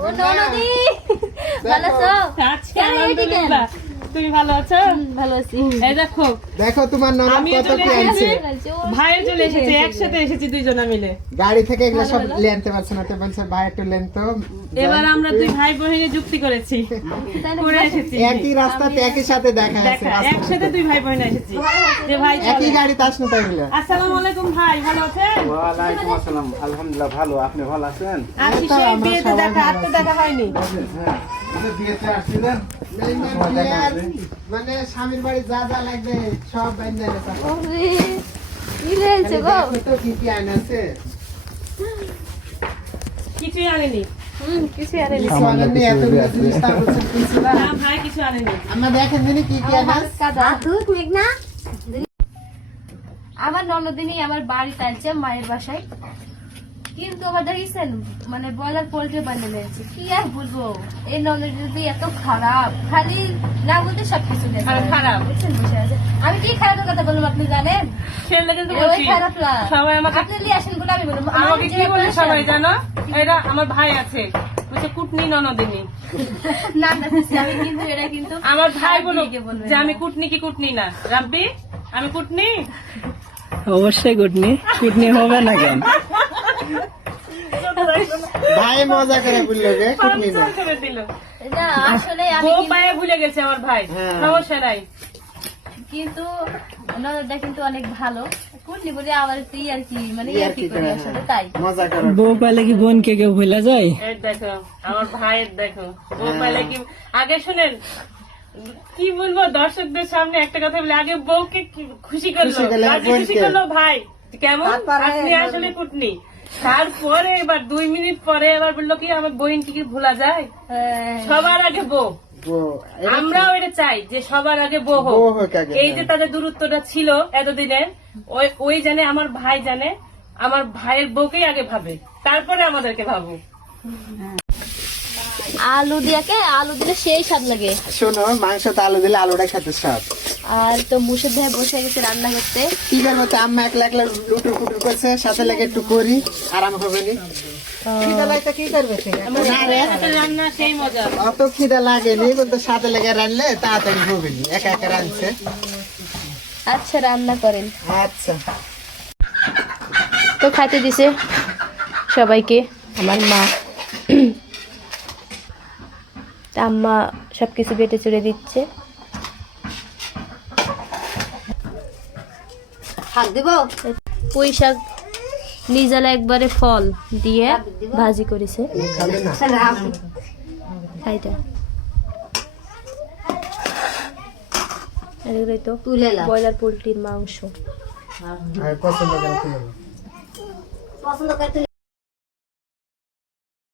ও ননদি ভালো আছো? আজকে আলহামদুলিল্লাহ। তুমি ভালো আছো? ভালো আছি। এই দেখো দেখো তোমার ননদ আমিও কত চলে কি আনছে। এসেছি, ভাইও চলে এসেছে, একসাথে এসেছি দুইজনা মিলে। গাড়ি থেকে এগুলো সব নিয়ে আনতে পারছে না, তো বলছে ভাই একটু লেন তো। এবার আমরা দুই ভাই বোনের যুক্তি করেছি, করে এসেছি। একই রাস্তাতে একই সাথে দেখা আছে, দেখা একসাথে দুই ভাই বোন এসেছি যে ভাই একই চলে। গাড়িতে আসলো তাই এগুলো। আসসালামু আলাইকুম ভাই, ভালো আছেন? ওয়ালাইকুম আসসালাম, আলহামদুলিল্লাহ ভালো, আপনি ভালো আছেন? আজকে এই তো সেই আমরা বিয়েতে সবাই দেখা, ভালো আর তো দেখা হয়নি। হ্যাঁ, বিয়েতে আসছিলেন? মানে স্বামীর বাড়ি যা যা লাগবে সব বাইন্দা এনেছে। ওরে কি হয়েছে গো? দেখো তো কি কি আনছে। কিছুই আনেনি। কিছু আরে কিছু আনেননি, এতগুলো জিনিস তার বলছে কিছু না। না ভাই কিছু আনেনি। আমরা দেখেন দিনই কি কি আনাস। কাদা দুধ মেঘনা আমার ননদিনী আমার বাড়িতে আছে মায়ের বাসায়, কিন্তু আবার দেখেছেন মানে ব্রয়লার পোল্ট্রি বানিয়ে নিয়েছে। কি আর বলবো, এই ননদি এত খারাপ, খালি না বলতে সবকিছু দেখে। আর খারাপ? বুঝছেন, বসে আছে। আমি কি খারাপের কথা বললাম আপনি জানেন? ছেলে কিন্তু ওই বলছি, খারাপ না, সবাই আমাকে আপনি নিয়ে আসেন বলে আমি বললাম। আমাকে কি বলে সবাই জানো? এটা আমার ভাই আছে, বলছে কুটনি ননদিনী। না না, আমি কিন্তু এটা কিন্তু আমার ভাই বলো দিদিকে বলবেন যে না। আমি কুটনি কি কুটনি না। রাব্বি আমি কুটনি? অবশ্যই কুটনি, কুটনি হবে না কেন? ভাই মজা করে বললো যে কুটনি না। পাঞ্চাল করে দিল। না আসলে আমি বউ কিন্তু- পায়ে ভুলে গেছে আমার ভাই, হ্যাঁ। সমস্যা নাই। কিন্তু ননদটা কিন্তু অনেক ভালো, কুটনি বলে আবার তুই আর কি মানে এই আর ইয়ার কি কি করি করে, আসলে হ্যাঁ। তাই। মজা করে। বউ পাইলে কি বোনকে কেউ ভুলে যায়? এই দেখো আমার ভাইয়ের দেখো, বউ পাইলে কি। আগে শুনেন কি বলবো দর্শকদের সামনে একটা কথা বলে, আগে বউকে খুশি করলো, খুশি করলো, রাজি খুশি বোনকে। করলো ভাই কেমন আপনি আসলে কুটনি। তারপরে এবার 2 মিনিট পরে এবার বললো কি আমার বোনকে কি ভোলা যায়? হ্যাঁ। সবার আগে বউ। বউ, এটা আমরাও এটা চাই যে সবার আগে বউ হোক। বউ হোক আগে, এই যে হ্যাঁ। তাদের দূরত্বটা ছিল এতদিনের, ওই জানে, আমার ভাই জানে, আমার ভাইয়ের বউকেই আগে ভাবে, তারপরে আমাদেরকে ভাবো। আলু দিয়াকে আলু দিলে সেই স্বাদ লাগে। শোনো, মাংস তো আলু দিলে আলুটা খেতে সব। আর তো মুসের ভাই বসে গেছে রান্না করতে। কি করবো তো, আম্মা একলা একলা লুটুর কুটুর করছে, সাথে লেগে একটু করি, আরাম হবে নি। খিদা লাগতে কি করবে সে? না রে, সাথে রান্না সেই মজা। অত খিদা লাগেনি, কিন্তু সাথে লেগে রানলে তাড়াতাড়ি হবে নি। একা একা রানছে। আচ্ছা রান্না করেন। আচ্ছা, তো খাইতে দিছে সবাইকে আমার মা। তা আম্মা সবকিছু বেটে চড়ে দিচ্ছে। পুঁই শাক নিজেলা একবারে ফল দিয়ে ভাজি করেছে। খাবে না? খাইটা আর এগুলোই তো ব্রয়লার পোল্ট্রির মাংস। আর পছন্দ করে খেয়ে নাও।